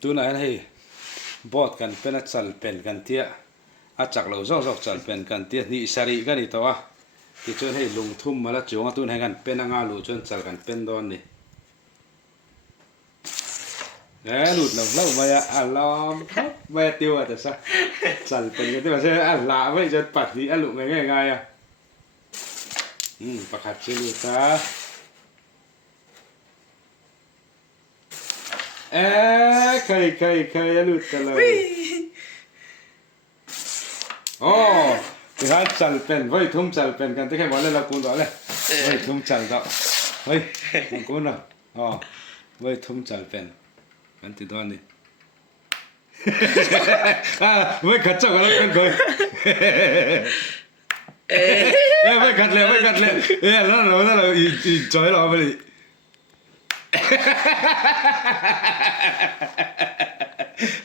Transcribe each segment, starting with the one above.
tu na hei bot kan pen a chal pen kan tia a chak lo zok zok chal pen kan tia ni sari kan ni to a ti chon hei lung thum mala chunga tu hai kan pen anga lu chon chal kan pen don ni lut lâu lâu mày alarm mày tiêu à tại sao chal pen kan tia se a la mai jan pat ni a lu ngai ngai ngai a pakhat che lu taเคยลุดกันเลยโอ้ที่ฮัทจัลเป็นไว้ทุ่มจัลเป็นกันที่แค่บอกเลยเรากูต่อเลยไว้ทุ่มจัลต่อเฮ้ยมึงกูน่ะอ๋อไว้ทุ่มจัลเป็นมันติดตอนนี้ไม่ขัดเจ้ากันแล้วเป็นเคยไม่ขัดเลยแล้วเราอีจอยเราไปเลย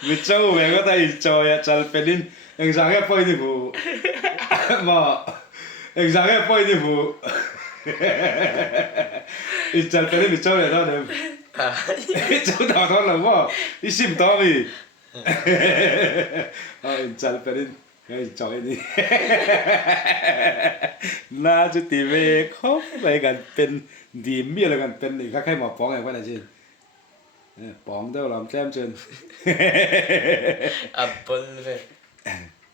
มิเจ้าเวก็ได้จอยจัลเป็นดินเอ็งสั่งแค่ปล่อยที่ผู้มาเอ็งสั่งแค่ปล่อยที่ผู้อีจัลเป็นดินมิเจ้าเลยตอนนี้เจ้าด่าทอดหรือว่าอีซิมต่อมีอีจัลเป็นดินก็อีจอยนี่น่าจะตีเวเขาไปกันเป็นดีมีอะไรกันเป็นอีกแค่หมอป้องไงว่าไหนจีป้องเด้อลำแก้มจนApple